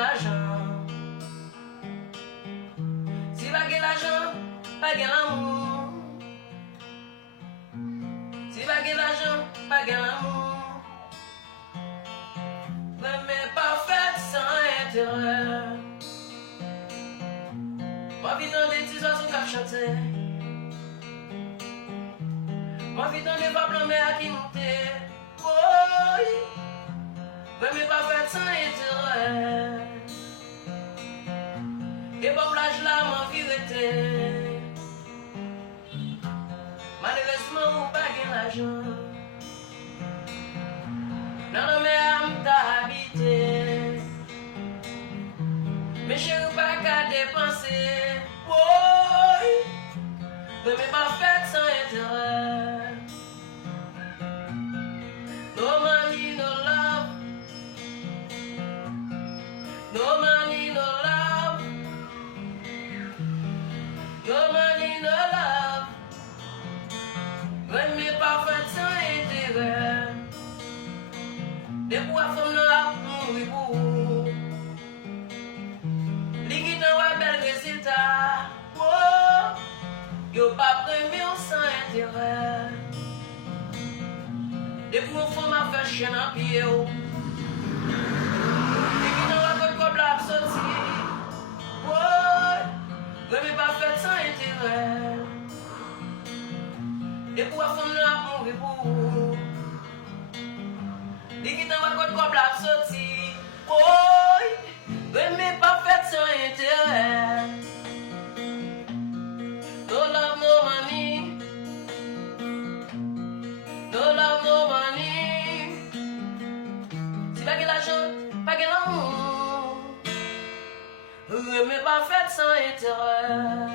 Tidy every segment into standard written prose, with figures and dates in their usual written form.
l'argent. Si pas gen l'argent, pas gen l'amour. Si pas gen l'argent, pas gen l'amour. Mais pas fait sans intérêt. Moi vite dans des petits oiseaux qui chantent. Moi vite dans des vagues blancs à qui montent. Oh, mais pas fait sans intérêt. Et pour l'âge là, m'en vérité. Malheureusement, ou pas gain l'argent. Dans la mer, m'ta habité. Mais je n'ai pas qu'à dépenser. Oh, mais pas fait sans intérêt. No money, no love. No money, no love. No money, no love. Mais pas fait sans intérêt. Des fois, femme n'a pas mourir pour. Liquide dans bel résultat. Oh, yo pas premier sans intérêt. Des fois, femme a fait chien en pied. Liquide dans votre couple a sorti. Oh, mais pas fait sans intérêt. Des fois, femme n'a pas mourir pour. Liquide dans votre couple a sorti. Oh, mais pas fait sans intérêt. No love, no money. No love, no money. Si pas que l'argent, pas que l'amour. Mais pas fait sans intérêt.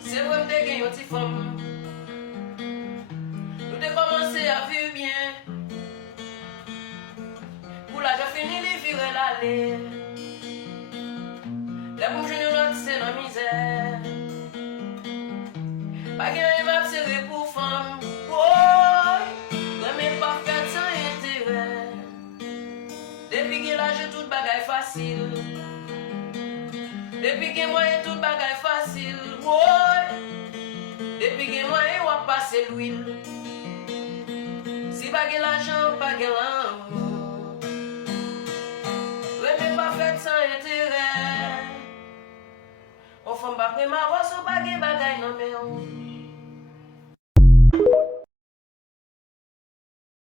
C'est vrai que t'es gagné une petite femme. Nous t'es commencé à vivre bien. Là, j'ai fini de vivre l'aller. Les bons jeunes, c'est la misère. Pas qu'il y ait ma serré pour femme. Oh, mais pas fait sans intérêt. Depuis que là, j'ai tout bagaille facile. Depuis que moi, j'ai tout bagaille facile. Oh, depuis que moi, j'ai passé l'huile. Si pas que l'argent, pas que l'amour. Sans intérêt. On fait pas ma voix sur bagay bagay non mais on.